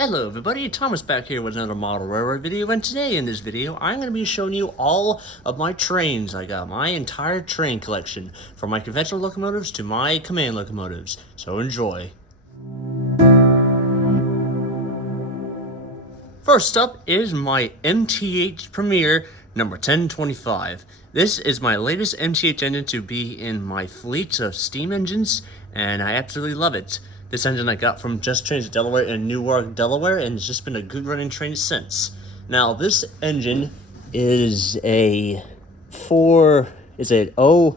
Hello everybody, Thomas back here with another model railroad video, and today in this video I'm going to be showing you all of my trains. I got my entire train collection, from my conventional locomotives to my command locomotives, so enjoy. First up is my TT3ényᵈ number 1025. This is my latest MTH engine to be in my fleet of steam engines, and I absolutely love it. This engine I got from Just Trains Delaware in Newark, Delaware, and it's just been a good running train since. Now, this engine is a 080. It's an 080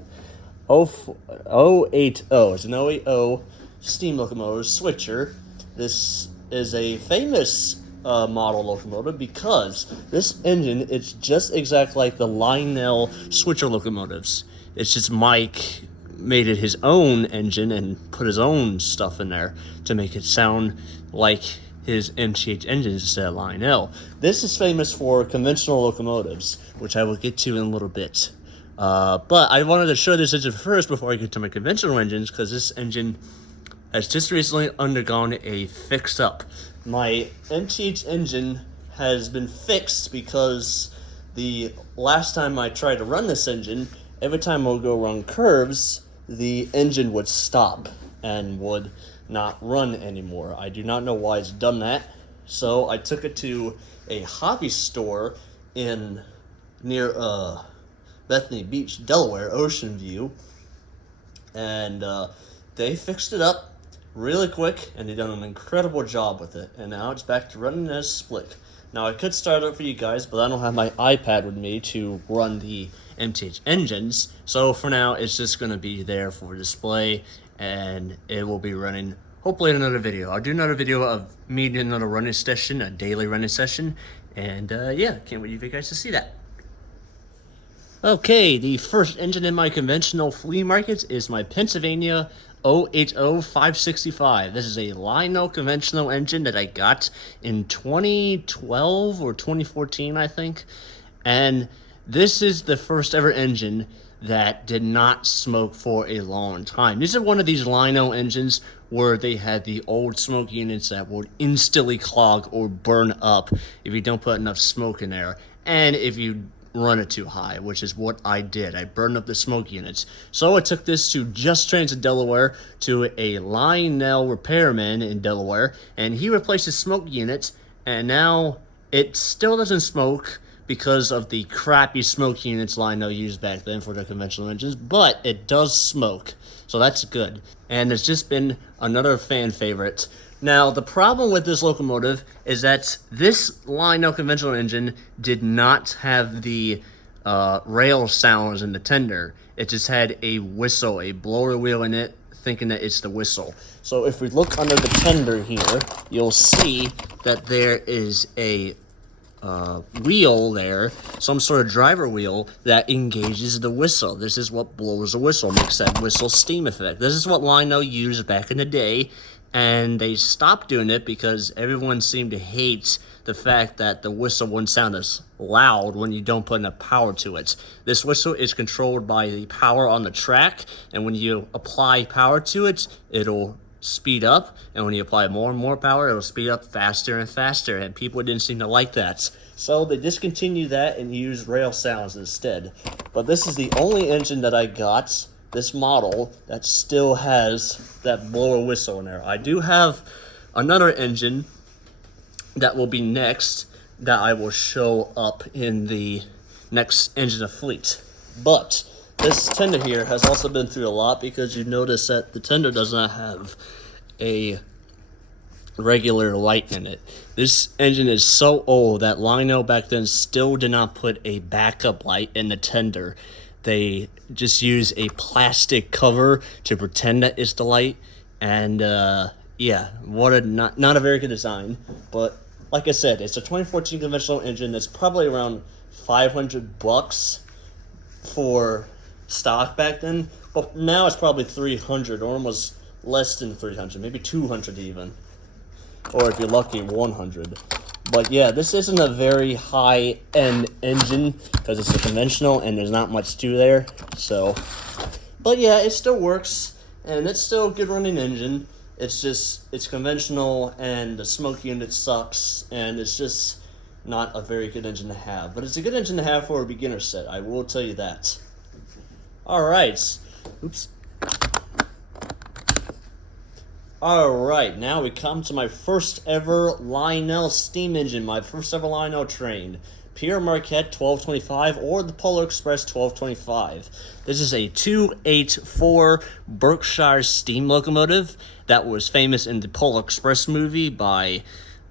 steam locomotive switcher. This is a famous model locomotive because this engine is just exactly like the Lionel switcher locomotives. It's just Mike made it his own engine and put his own stuff in there to make it sound like his MTH engines instead of Lionel. This is famous for conventional locomotives, which I will get to in a little bit. But I wanted to show this engine first before I get to my conventional engines, because this engine has just recently undergone a fix-up. My MTH engine has been fixed because the last time I tried to run this engine, every time I would go around curves, the engine would stop and would not run anymore. I do not know why it's done that. So I took it to a hobby store in near Bethany Beach, Delaware, Ocean View, and they fixed it up really quick, and they done an incredible job with it. And now it's back to running as split. Now I could start it for you guys, but I don't have my iPad with me to run the MTH engines, so for now it's just going to be there for display, and it will be running hopefully in another video. I'll do another video of me doing another running session, a daily running session, and yeah, can't wait for you guys to see that. Okay, the first engine in my conventional flea market is my Pennsylvania 080-565. This is a Lionel conventional engine that I got in 2012 or 2014, I think. And this is the first ever engine that did not smoke for a long time. This is one of these Lionel engines where they had the old smoke units that would instantly clog or burn up if you don't put enough smoke in there, and if you run it too high, which is what I did. I burned up the smoke units. So I took this to Just Trains in Delaware to a Lionel repairman in Delaware, and he replaced the smoke units, and now it still doesn't smoke because of the crappy smoke units Lionel used back then for the conventional engines, but it does smoke, so that's good. And it's just been another fan favorite. Now, the problem with this locomotive is that this Lionel conventional engine did not have the rail sounds in the tender. It just had a whistle, a blower wheel in it, thinking that it's the whistle. So if we look under the tender here, you'll see that there is a wheel there, some sort of driver wheel that engages the whistle. This is what blows the whistle, makes that whistle steam effect. This is what Lionel used back in the day, and they stopped doing it because everyone seemed to hate the fact that the whistle wouldn't sound as loud when you don't put enough power to it. This whistle is controlled by the power on the track, and when you apply power to it, it'll speed up, and when you apply more and more power, it'll speed up faster and faster, and people didn't seem to like that. So they discontinued that and used rail sounds instead. But this is the only engine that I got, this model, that still has that blower whistle in there. I do have another engine that will be next that I will show up in the next engine of fleet. But this tender here has also been through a lot, because you notice that the tender does not have a regular light in it. This engine is so old that Lionel back then still did not put a backup light in the tender. They just use a plastic cover to pretend that it's the light, and yeah, what a not a very good design. But like I said, it's a 2014 conventional engine that's probably around $500 for stock back then, but now it's probably 300 or almost less than 300, maybe 200 even, or if you're lucky, 100. But yeah, this isn't a very high-end engine because it's a conventional and there's not much to there. So, but yeah, it still works, and it's still a good running engine. it's conventional, and the smoke unit sucks, and it's just not a very good engine to have. But it's a good engine to have for a beginner set, I will tell you that. Alright. Oops. Alright, now we come to my first ever Lionel steam engine, my first ever Lionel train. Pierre Marquette 1225 or the Polar Express 1225. This is a 284 Berkshire steam locomotive that was famous in the Polar Express movie by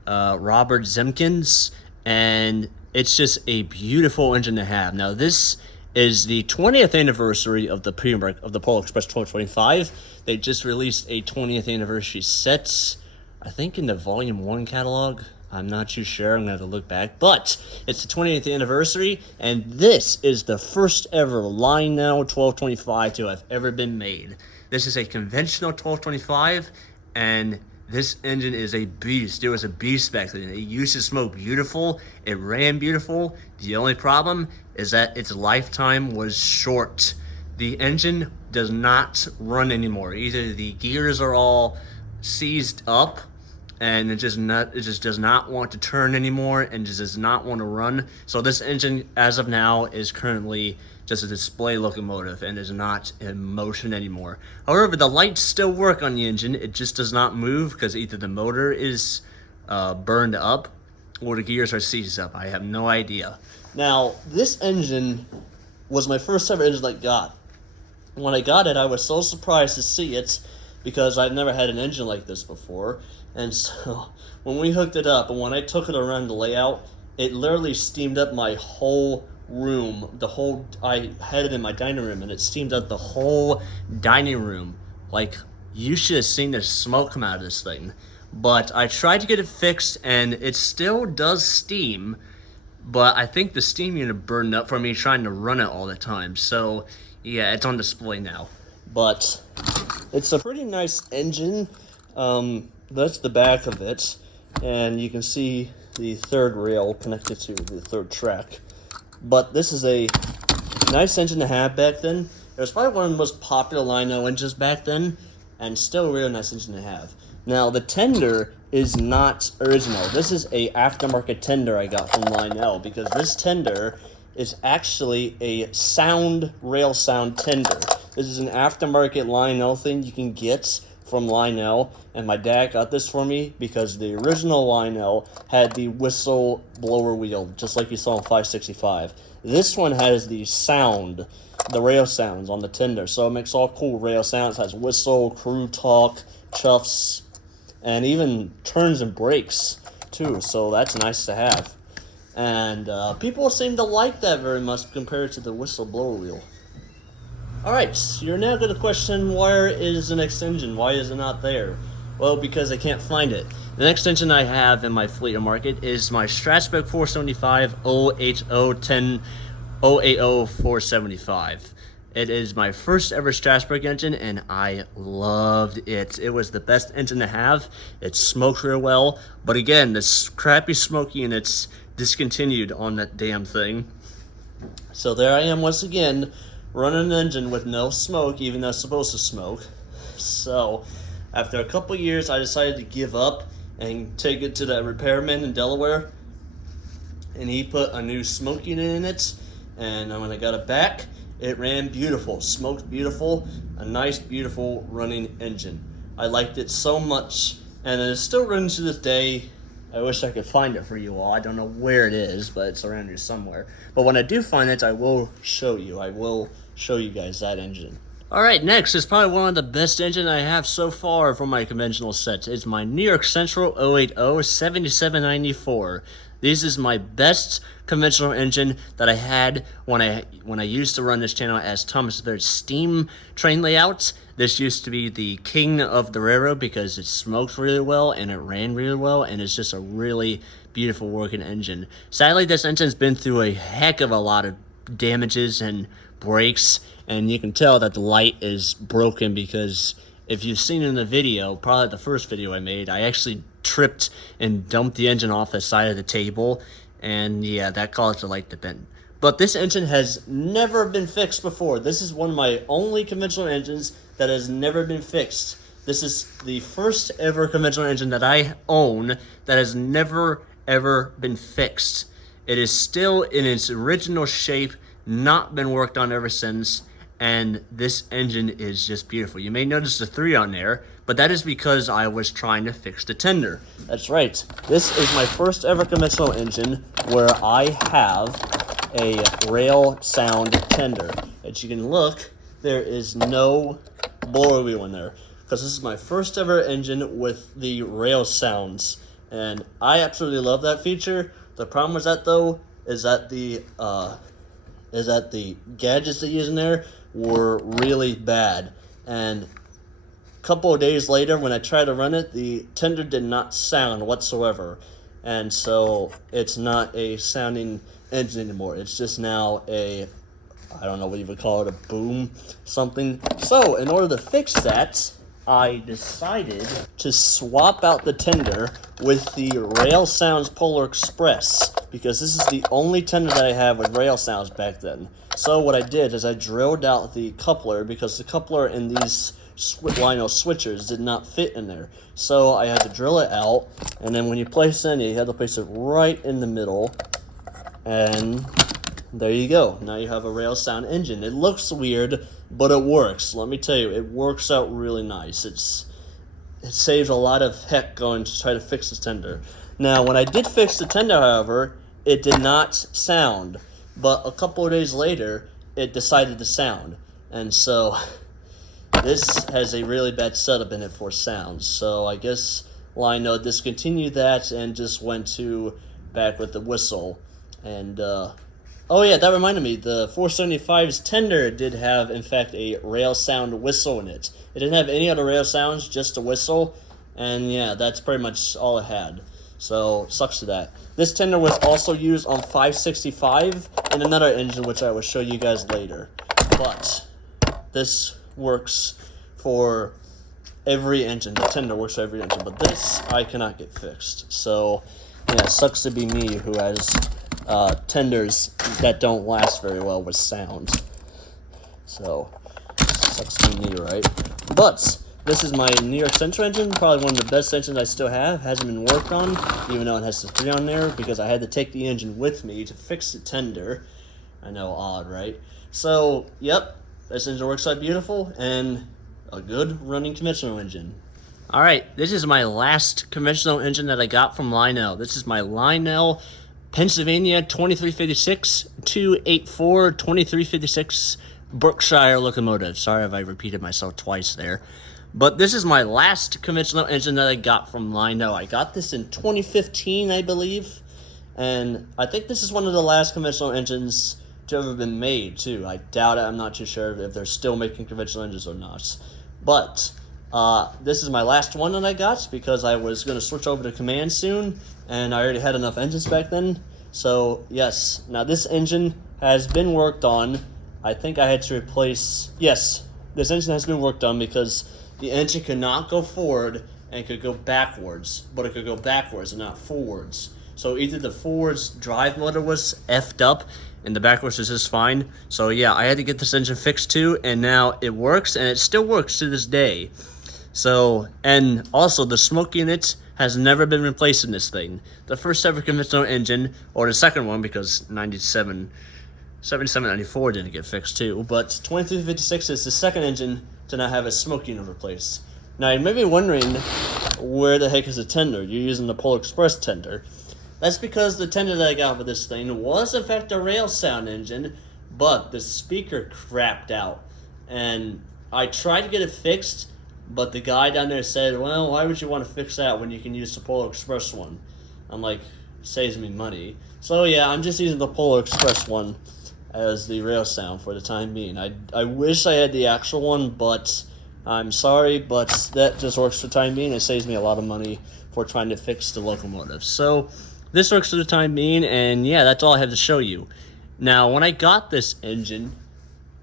Robert Zemeckis, and it's just a beautiful engine to have. Now this is the 20th anniversary of the Polar Express 1225. They just released a 20th anniversary set, I think in the Volume 1 catalog. I'm not too sure, I'm going to have to look back. But it's the 20th anniversary, and this is the first ever Lionel 1225 to have ever been made. This is a conventional 1225, and this engine is a beast. It was a beast back then. It used to smoke beautiful. It ran beautiful. The only problem is that its lifetime was short. The engine does not run anymore. Either the gears are all seized up, and it just does not want to turn anymore, and just does not want to run. So this engine, as of now, is currently just a display locomotive and is not in motion anymore. However, the lights still work on the engine. It just does not move because either the motor is burned up or the gears are seized up. I have no idea. Now, this engine was my first ever engine I got. When I got it, I was so surprised to see it because I've never had an engine like this before. And so when we hooked it up and when I took it around the layout, it literally steamed up my whole room. I had it in my dining room, and it steamed up the whole dining room. Like, you should have seen the smoke come out of this thing. But I tried to get it fixed, and it still does steam, but I think the steam unit burned up from me trying to run it all the time. So yeah, it's on display now. But it's a pretty nice engine. That's the back of it, and you can see the third rail connected to the third track. But this is a nice engine to have back then. It was probably one of the most popular Lionel engines back then, and still a really nice engine to have. Now, the tender is not original. This is a aftermarket tender I got from Lionel, because this tender is actually a rail sound tender. This is an aftermarket Lionel thing you can get from Lionel, and my dad got this for me because the original Lionel had the whistle blower wheel, just like you saw in 565. This one has the rail sounds on the tender, so it makes all cool rail sounds. It has whistle, crew talk, chuffs, and even turns and brakes too, so that's nice to have. And people seem to like that very much compared to the whistle blower wheel. Alright, so you're now going to question, where is the next engine? Why is it not there? Well, because I can't find it. The next engine I have in my fleet of market is my Strasbourg 475 080 475. It is my first ever Strasbourg engine, and I loved it. It was the best engine to have. It smoked real well, but again, this crappy smoke units discontinued on that damn thing. So there I am once again, running an engine with no smoke, even though it's supposed to smoke. So after a couple years, I decided to give up and take it to the repairman in Delaware, and he put a new smoke unit in it, and when I got it back, it ran beautiful, smoked beautiful, a nice, beautiful running engine. I liked it so much, and it is still running to this day. I wish I could find it for you all. I don't know where it is, but it's around here somewhere. But when I do find it, I will show you. I will show you guys that engine. Alright, next is probably one of the best engines I have so far for my conventional sets. It's my New York Central 080 7794. This is my best conventional engine that I had when I used to run this channel as Thomas III's steam train layouts. This used to be the king of the railroad because it smoked really well and it ran really well, and it's just a really beautiful working engine. Sadly, this engine's been through a heck of a lot of damages and breaks, and you can tell that the light is broken because if you've seen in the video, probably the first video I made, I actually tripped and dumped the engine off the side of the table, and yeah, that caused the light to bend. But this engine has never been fixed before. This is one of my only conventional engines that has never been fixed. This is the first ever conventional engine that I own that has never ever been fixed. It is still in its original shape, not been worked on ever since, and this engine is just beautiful. You may notice the 3 on there, but that is because I was trying to fix the tender. That's right. This is my first ever conventional engine where I have a rail sound tender. As you can look, there is no blower wheel in there, because this is my first ever engine with the rail sounds, and I absolutely love that feature. The problem with that though is that the gadgets they use in there were really bad, and a couple of days later when I tried to run it, the tender did not sound whatsoever, and so it's not a sounding engine anymore. It's just now a, I don't know what you would call it, a boom something. So in order to fix that, I decided to swap out the tender with the Rail Sounds Polar Express, because this is the only tender that I have with rail sounds back then. So what I did is I drilled out the coupler, because the coupler in these switchers did not fit in there. So I had to drill it out, and then when you place it in, you have to place it right in the middle, and there you go. Now you have a rail sound engine. It looks weird, but it works. Let me tell you, it works out really nice. It saves a lot of heck going to try to fix the tender. Now, when I did fix the tender, however, it did not sound. But a couple of days later, it decided to sound. And so this has a really bad setup in it for sounds. So I guess Lino discontinued that and just went to back with the whistle. And oh yeah, that reminded me, the 475's tender did have, in fact, a rail sound whistle in it. It didn't have any other rail sounds, just a whistle, and yeah, that's pretty much all it had. So, sucks to that. This tender was also used on 565 in another engine, which I will show you guys later. But this works for every engine. The tender works for every engine, but this I cannot get fixed. So, yeah, it sucks to be me who has tenders that don't last very well with sound. So, sucks to be me, right? But this is my New York Central engine, probably one of the best engines I still have. Hasn't been worked on, even though it has the 3 on there, because I had to take the engine with me to fix the tender. I know, odd, right? So, yep, this engine works out beautiful, and a good running conventional engine. Alright, this is my last conventional engine that I got from Lionel. This is my Lionel Pennsylvania 2356 284 2356 Berkshire locomotive. Sorry if I repeated myself twice there. But this is my last conventional engine that I got from Lionel. I got this in 2015, I believe. And I think this is one of the last conventional engines to ever been made, too. I doubt it. I'm not too sure if they're still making conventional engines or not. But this is my last one that I got, because I was going to switch over to Command soon, and I already had enough engines back then. So, yes. Now, this engine has been worked on. I think I had to replace... Yes, this engine has been worked on because the engine could not go forward and could go backwards, but it could go backwards and not forwards. So either the forwards drive motor was effed up and the backwards was just fine. So yeah, I had to get this engine fixed too, and now it works, and it still works to this day. So, and also the smoke unit has never been replaced in this thing. The first ever conventional engine, or the second one, because 77, 94 didn't get fixed too, but 2356 is the second engine to not have a smoke unit replaced. Now, you may be wondering, where the heck is the tender? You're using the Polar Express tender. That's because the tender that I got with this thing was, in fact, a rail sound engine, but the speaker crapped out. And I tried to get it fixed, but the guy down there said, well, why would you want to fix that when you can use the Polar Express one? I'm like, saves me money. So yeah, I'm just using the Polar Express one as the rail sound for the time being. I wish I had the actual one, but I'm sorry, but that just works for the time being. It saves me a lot of money for trying to fix the locomotive. So this works for the time being, and yeah, that's all I have to show you. Now, when I got this engine,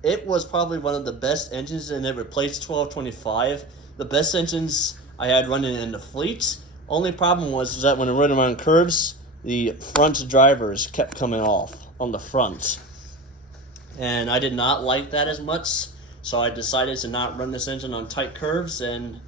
it was probably one of the best engines, and it replaced 1225. The best engines I had running in the fleet. Only problem was that when I rode around curves, the front drivers kept coming off on the front. And I did not like that as much, so I decided to not run this engine on tight curves, and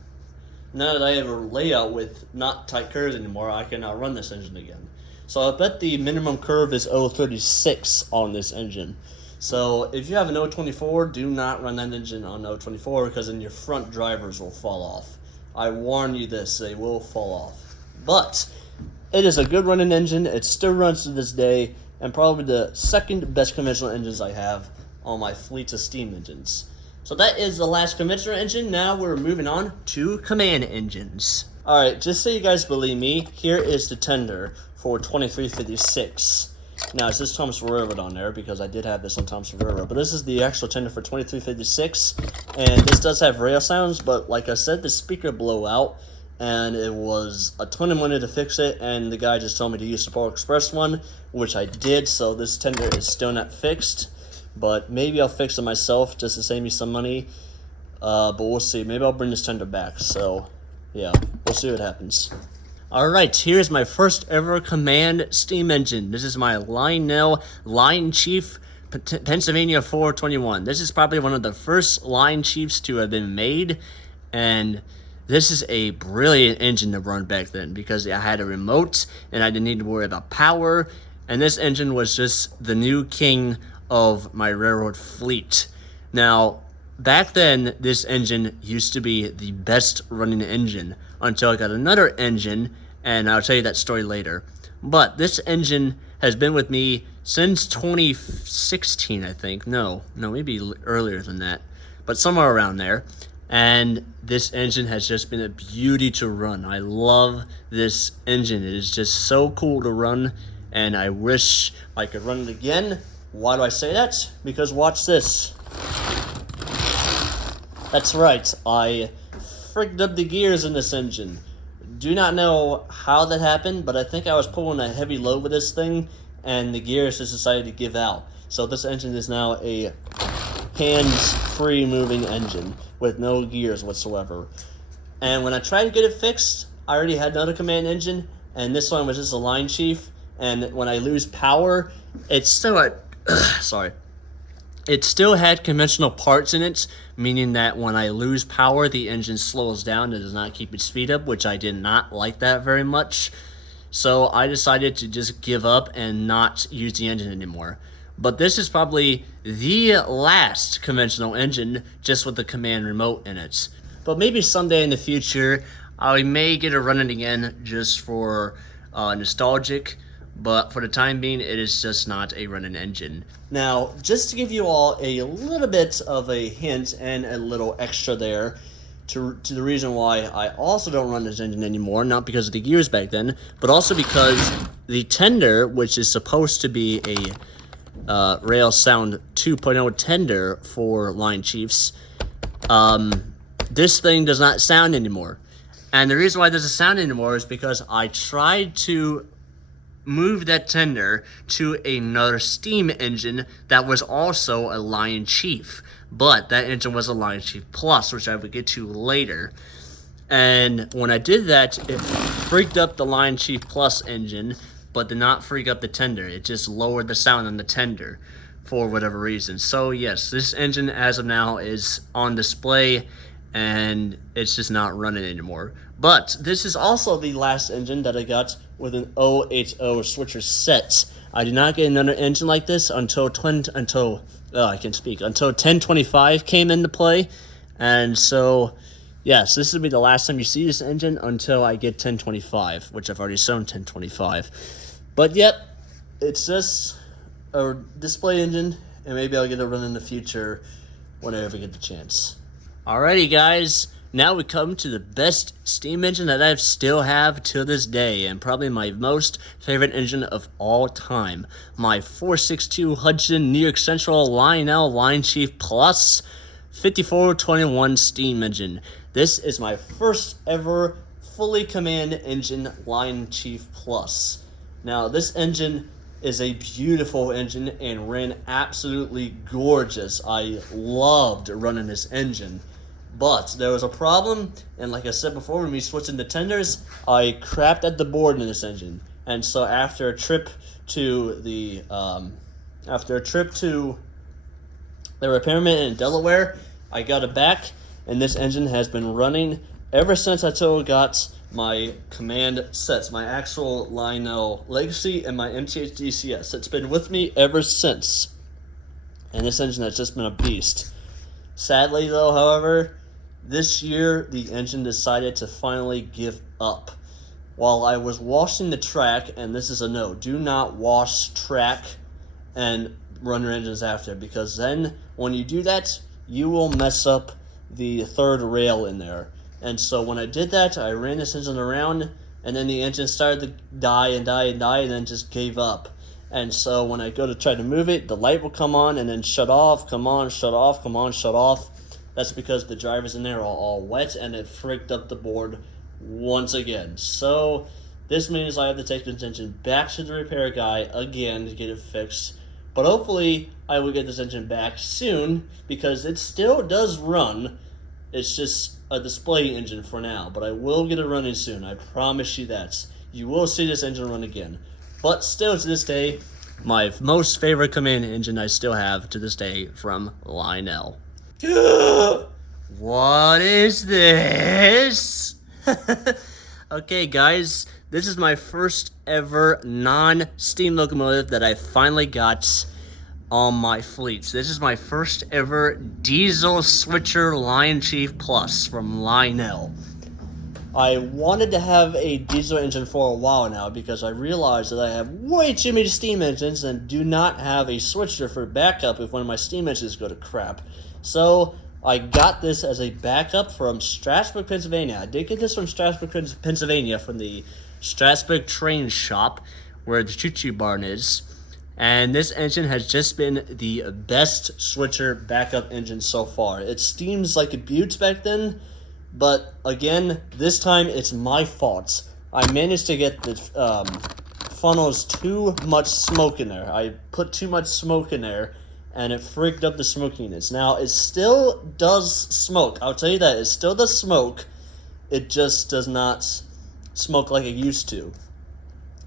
now that I have a layout with not tight curves anymore, I can now run this engine again. So I bet the minimum curve is 0.36 on this engine. So if you have an 0.24, do not run that engine on 0.24 because then your front drivers will fall off. I warn you this, they will fall off. But it is a good running engine. It still runs to this day, and probably the second best conventional engines I have on my fleet of steam engines. So that is the last conventional engine. Now we're moving on to command engines. Alright, just so you guys believe me, here is the tender for 2356. Now, it says Thomas Railroad on there because I did have this on Thomas Railroad, but this is the actual tender for 2356, and this does have rail sounds, but like I said, the speaker blew out, and it was a ton of money to fix it, and the guy just told me to use the Polar Express one, which I did, so this tender is still not fixed, but maybe I'll fix it myself just to save me some money, but we'll see. Maybe I'll bring this tender back, so yeah, we'll see what happens. Alright, here's my first ever command steam engine. This is my Lionel Line Chief Pennsylvania 421. This is probably one of the first Line Chiefs to have been made, and this is a brilliant engine to run back then because I had a remote and I didn't need to worry about power, and this engine was just the new king of my railroad fleet. Now, back then, this engine used to be the best running engine until I got another engine, and I'll tell you that story later. But this engine has been with me since 2016, I think. No, maybe earlier than that, but somewhere around there. And this engine has just been a beauty to run. I love this engine. It is just so cool to run, and I wish I could run it again. Why do I say that? Because watch this. That's right, I fricked up the gears in this engine. Do not know how that happened, but I think I was pulling a heavy load with this thing, and the gears just decided to give out. So this engine is now a hands-free moving engine with no gears whatsoever. And when I tried to get it fixed, I already had another command engine, and this one was just a Line Chief, and when I lose power, it's still a... sorry. It still had conventional parts in it, meaning that when I lose power, the engine slows down and does not keep its speed up, which I did not like that very much. So I decided to just give up and not use the engine anymore. But this is probably the last conventional engine just with the command remote in it. But maybe someday in the future, I may get it running again just for nostalgic. But for the time being, it is just not a running engine. Now, just to give you all a little bit of a hint and a little extra there to the reason why I also don't run this engine anymore, not because of the gears back then, but also because the tender, which is supposed to be a Rail Sound 2.0 tender for Line Chiefs, this thing does not sound anymore. And the reason why it doesn't sound anymore is because I tried to move that tender to another steam engine that was also a Lion Chief, but that engine was a Lion Chief Plus, which I would get to later. And when I did that, it freaked up the Lion Chief Plus engine, but did not freak up the tender. It just lowered the sound on the tender for whatever reason. So yes, this engine as of now is on display, and it's just not running anymore. But this is also the last engine that I got with an 080 switcher set. I did not get another engine like this until 1025 came into play. And so, yes, this will be the last time you see this engine until I get 1025, which I've already shown 1025. But yep, it's just a display engine, and maybe I'll get it run in the future when I ever get the chance. Alrighty, guys. Now we come to the best steam engine that I still have to this day, and probably my most favorite engine of all time. My 462 Hudson New York Central Lionel Line Chief Plus 5421 steam engine. This is my first ever fully command engine Line Chief Plus. Now this engine is a beautiful engine and ran absolutely gorgeous. I loved running this engine. But there was a problem, and like I said before, when we switched into tenders, I crapped at the board in this engine. And so after a trip to the repairman in Delaware, I got it back, and this engine has been running ever since I got my command sets, my actual Lionel Legacy and my MTH DCS. It's been with me ever since. And this engine has just been a beast. Sadly, though, however, this year the engine decided to finally give up. While I was washing the track, and this is a no, do not wash track and run your engines after, because then when you do that, you will mess up the third rail in there. And so when I did that, I ran this engine around, and then the engine started to die, and then just gave up. And so when I go to try to move it, the light will come on and then shut off, come on, shut off, come on, shut off. That's because the drivers in there are all wet, and it fricked up the board once again. So this means I have to take this engine back to the repair guy again to get it fixed. But hopefully I will get this engine back soon, because it still does run. It's just a display engine for now, but I will get it running soon. I promise you that. You will see this engine run again. But still, to this day, my most favorite command engine I still have to this day from Lionel. What is this? Okay, guys, this is my first ever non-steam locomotive that I finally got on my fleets. This is my first ever diesel switcher Lion Chief Plus from Lionel. I wanted to have a diesel engine for a while now, because I realized that I have way too many steam engines and do not have a switcher for backup if one of my steam engines go to crap. So I got this as a backup from Strasburg, Pennsylvania. I did get this from Strasburg, Pennsylvania, from the Strasburg train shop where the choo-choo barn is. And this engine has just been the best switcher backup engine so far. It steams like a beaut back then, but again, this time it's my fault. I managed to get the funnels too much smoke in there. I put too much smoke in there, and it freaked up the smoke units. Now, it still does smoke. I'll tell you that. It still does smoke. It just does not smoke like it used to.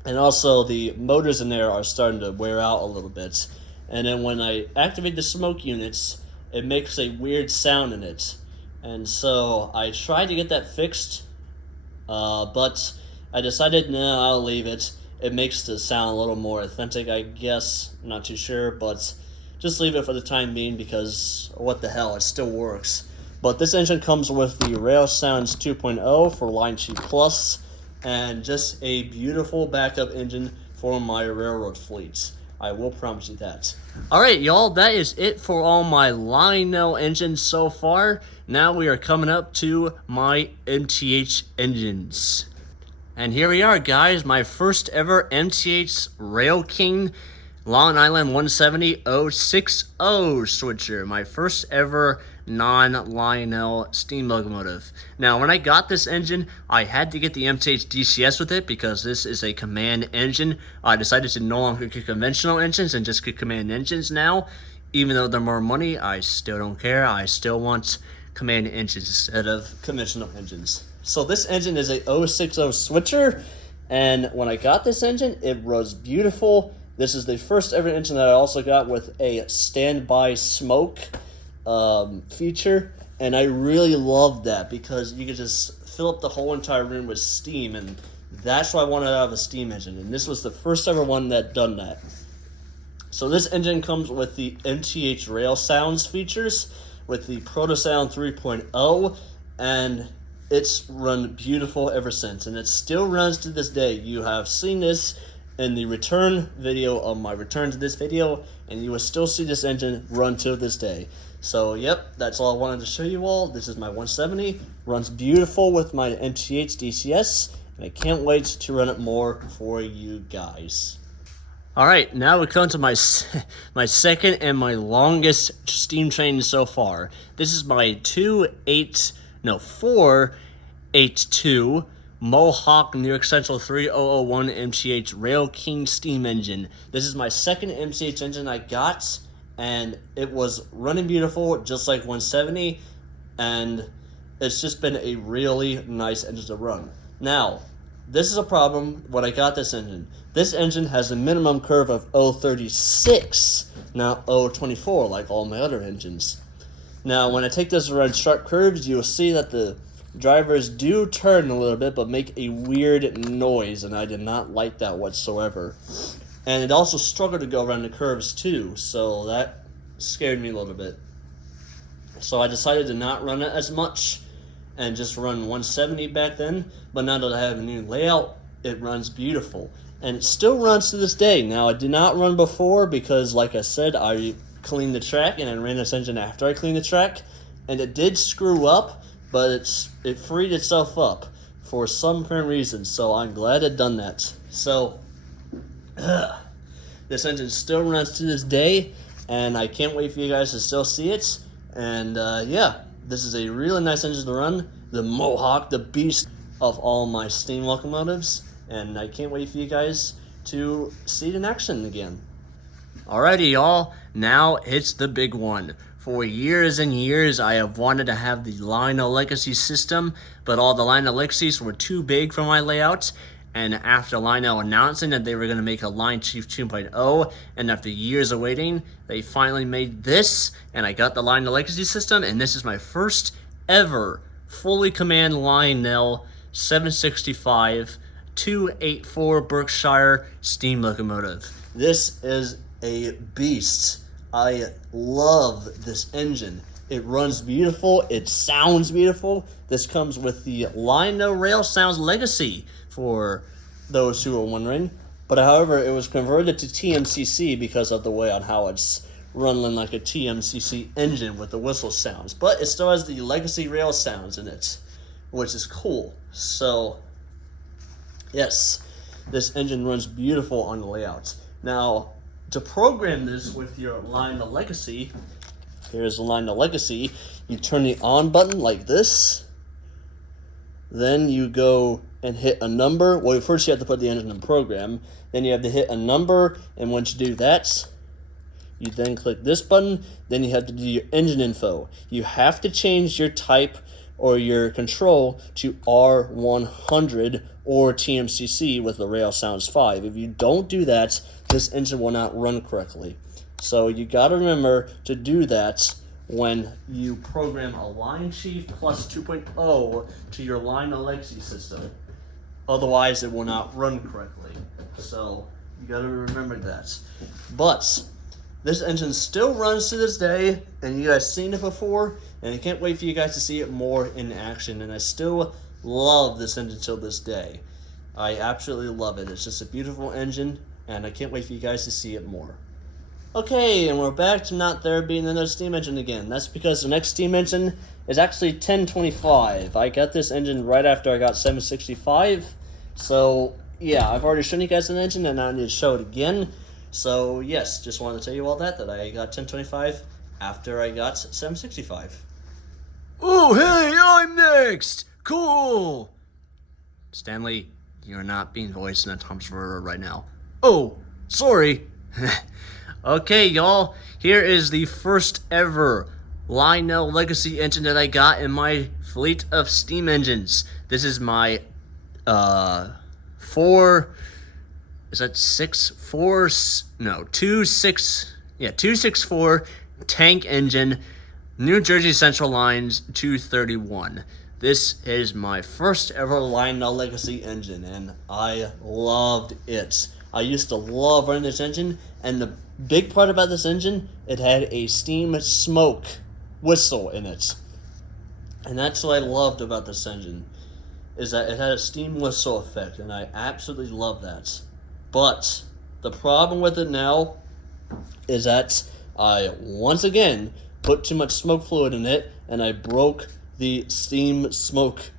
And also, the motors in there are starting to wear out a little bit. And then when I activate the smoke units, it makes a weird sound in it. And so I tried to get that fixed, but I decided, no, I'll leave it. It makes the sound a little more authentic, I guess. I'm not too sure, but just leave it for the time being, because what the hell, it still works. But this engine comes with the Rail Sounds 2.0 for Lion Chief Plus, and just a beautiful backup engine for my railroad fleets. I will promise you that. Alright, y'all, that is it for all my Lionel engines so far. Now we are coming up to my MTH engines. And here we are, guys, my first ever MTH Rail King Long Island 170 060 switcher. My first ever non-Lionel steam locomotive. Now, when I got this engine, I had to get the MTH DCS with it, because this is a command engine. I decided to no longer get conventional engines and just get command engines now. Even though they're more money, I still don't care. I still want command engines instead of conventional engines. So this engine is a 060 switcher, and when I got this engine, it was beautiful. This is the first ever engine that I also got with a standby smoke feature, and I really love that, because you can just fill up the whole entire room with steam, and that's why I wanted out of a steam engine, and this was the first ever one that done that. So this engine comes with the MTH Rail Sounds features, with the Proto Sound 3.0, and it's run beautiful ever since, and it still runs to this day. You have seen this in the return video of my return to this video, and you will still see this engine run to this day. So, yep, that's all I wanted to show you all. This is my 170. Runs beautiful with my MTH DCS, and I can't wait to run it more for you guys. Alright, now we come to my second and my longest steam train so far. This is my 482 Mohawk New York Central 3001 MTH Rail King steam engine. This is my second MTH engine I got, and it was running beautiful, just like 170, and it's just been a really nice engine to run. Now, this is a problem when I got this engine. This engine has a minimum curve of 036, not 024 like all my other engines. Now, when I take this around sharp curves, you'll see that the drivers do turn a little bit, but make a weird noise, and I did not like that whatsoever. And it also struggled to go around the curves too, so that scared me a little bit. So I decided to not run it as much and just run 170 back then. But now that I have a new layout, it runs beautiful. And it still runs to this day. Now, I did not run before because, like I said, I cleaned the track and I ran this engine after I cleaned the track. And it did screw up, but it freed itself up for some apparent reason. So I'm glad it done that. So, this engine still runs to this day. And I can't wait for you guys to still see it. And yeah, this is a really nice engine to run. The Mohawk, the beast of all my steam locomotives. And I can't wait for you guys to see it in action again. Alrighty, y'all. Now it's the big one. For years and years, I have wanted to have the Lionel Legacy system, but all the Lionel Legacies were too big for my layout. And after Lionel announcing that they were going to make a Line Chief 2.0, and after years of waiting, they finally made this, and I got the Lionel Legacy system, and this is my first ever fully command Lionel 765 284 Berkshire steam locomotive. This is a beast. I love this engine. It runs beautiful. It sounds beautiful. This comes with the Lionel Rail Sounds Legacy, for those who are wondering. But however, it was converted to TMCC because of the way on how it's running like a TMCC engine with the whistle sounds. But it still has the Legacy Rail Sounds in it, which is cool. So, yes, this engine runs beautiful on the layout. Now, to program this with your Lionel Legacy, here's the Lionel Legacy. You turn the on button like this. Then you go and hit a number. Well, first you have to put the engine in program. Then you have to hit a number, and once you do that, you then click this button. Then you have to do your engine info. You have to change your type or your control to R100 or TMCC with the Rail Sounds 5. If you don't do that, this engine will not run correctly. So you got to remember to do that when you program a Line Chief Plus 2.0 to your Lionel Legacy system. Otherwise, it will not run correctly. So you got to remember that. But this engine still runs to this day, and you guys seen it before, and I can't wait for you guys to see it more in action. And I still love this engine till this day. I absolutely love it. It's just a beautiful engine, and I can't wait for you guys to see it more. Okay, and we're back to not there being another steam engine again. That's because the next steam engine is actually 1025. I got this engine right after I got 765. So, yeah, I've already shown you guys an engine, and I need to show it again. So, yes, just wanted to tell you all that I got 1025 after I got 765. Oh, hey, I'm next! Cool! Stanley, you're not being voiced in a Tom's River right now. Oh, sorry. Okay, y'all, here is the first ever Lionel Legacy engine that I got in my fleet of steam engines. This is my 264 tank engine, New Jersey Central Lines 231. This is my first ever Lionel Legacy engine, and I loved it. I used to love running this engine, and the big part about this engine, it had a steam smoke whistle in it. And that's what I loved about this engine, is that it had a steam whistle effect, and I absolutely love that. But the problem with it now is that I, once again, put too much smoke fluid in it, and I broke the steam smoke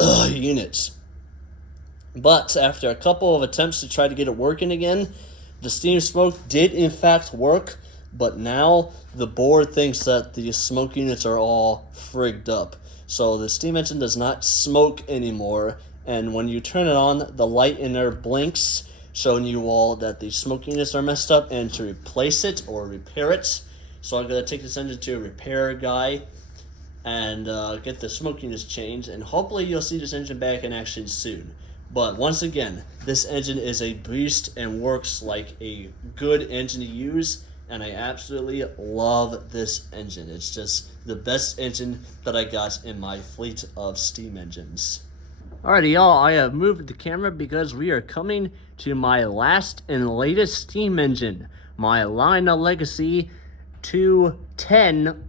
units. But after a couple of attempts to try to get it working again, the steam smoke did in fact work, but now the board thinks that the smoke units are all frigged up. So the steam engine does not smoke anymore, and when you turn it on, the light in there blinks, showing you all that the smoke units are messed up, and to replace it or repair it. So I'm going to take this engine to a repair guy and get the smoke units changed, and hopefully you'll see this engine back in action soon. But once again, this engine is a beast and works like a good engine to use, and I absolutely love this engine. It's just the best engine that I got in my fleet of steam engines. Alrighty, y'all, I have moved the camera because we are coming to my last and latest steam engine, my Lionel Legacy 210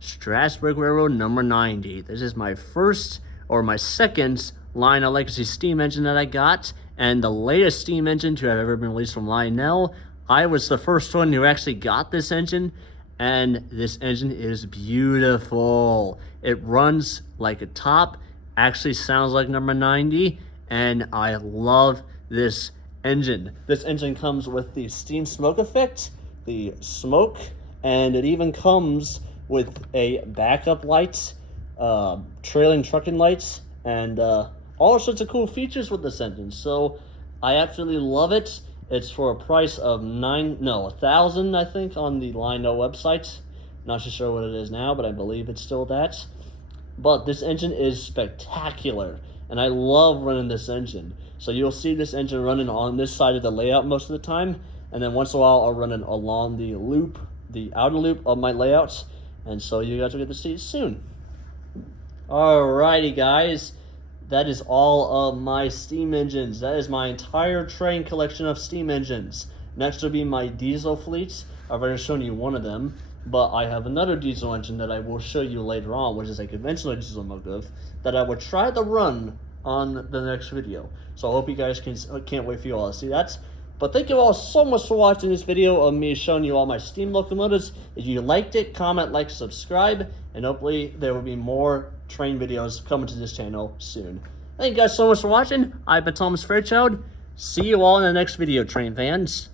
Strasburg Railroad number 90. This is my first, or my second, Lionel Legacy steam engine that I got, and the latest steam engine to have ever been released from Lionel. I was the first one who actually got this engine, and this engine is beautiful. It runs like a top, actually sounds like number 90, and I love this engine. This engine comes with the steam smoke effect, the smoke, and it even comes with a backup light, trailing trucking lights, and all sorts of cool features with this engine. So I absolutely love it. It's for a price of $1,000, I think, on the Lionel website. Not too sure what it is now, but I believe it's still that. But this engine is spectacular, and I love running this engine. So you'll see this engine running on this side of the layout most of the time, and then once in a while I'll run it along the loop, the outer loop of my layouts, and so you guys will get to see it soon. Alrighty, guys. That is all of my steam engines. That is my entire train collection of steam engines. Next will be my diesel fleets. I've already shown you one of them, but I have another diesel engine that I will show you later on, which is a conventional diesel locomotive that I will try to run on the next video. So I hope you guys can't wait for you all to see that. But thank you all so much for watching this video of me showing you all my steam locomotives. If you liked it, comment, like, subscribe, and hopefully there will be more train videos coming to this channel soon. Thank you guys so much for watching. I've been Thomas Fairchild. See you all in the next video, train fans.